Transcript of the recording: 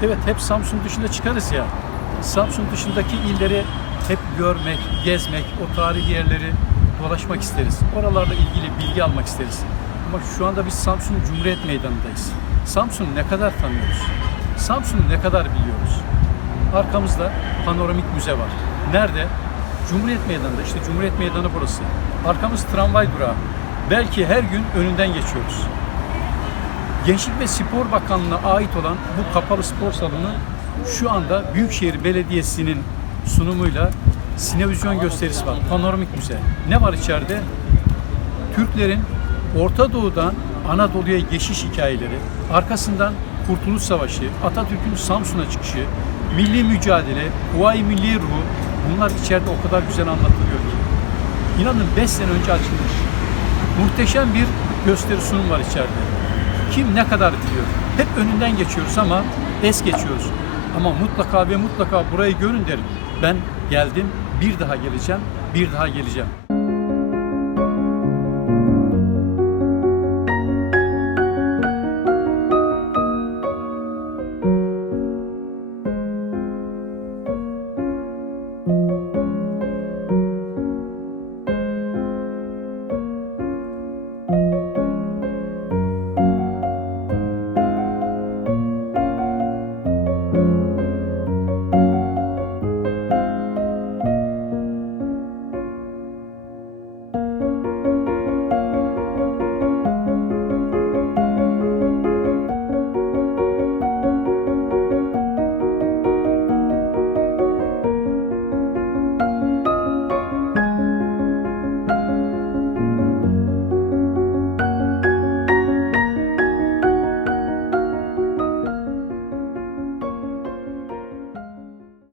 hep Samsun dışında çıkarız ya. Samsun dışındaki illeri hep görmek, gezmek, o tarihi yerleri dolaşmak isteriz. Oralarla ilgili bilgi almak isteriz. Ama şu anda biz Samsun Cumhuriyet Meydanı'ndayız. Samsun'u ne kadar tanıyoruz? Samsun'u ne kadar biliyoruz? Arkamızda panoramik müze var. Nerede? Cumhuriyet Meydanı'nda. İşte Cumhuriyet Meydanı burası. Arkamız tramvay durağı. Belki her gün önünden geçiyoruz. Gençlik ve Spor Bakanlığı'na ait olan bu kapalı spor salonu şu anda Büyükşehir Belediyesi'nin sunumuyla sinevizyon gösterisi var. Panoramik müze. Ne var içeride? Türklerin Orta Doğu'dan Anadolu'ya geçiş hikayeleri, arkasından Kurtuluş Savaşı, Atatürk'ün Samsun'a çıkışı, milli mücadele, Kuvayi Milli ruhu bunlar içeride o kadar güzel anlatılıyor ki. İnanın 5 sene önce açılmış. Muhteşem bir gösteri sunum var içeride. Kim ne kadar biliyor. Hep önünden geçiyoruz ama es geçiyoruz. Ama mutlaka ve mutlaka burayı görün derim. Ben geldim, bir daha geleceğim, bir daha geleceğim.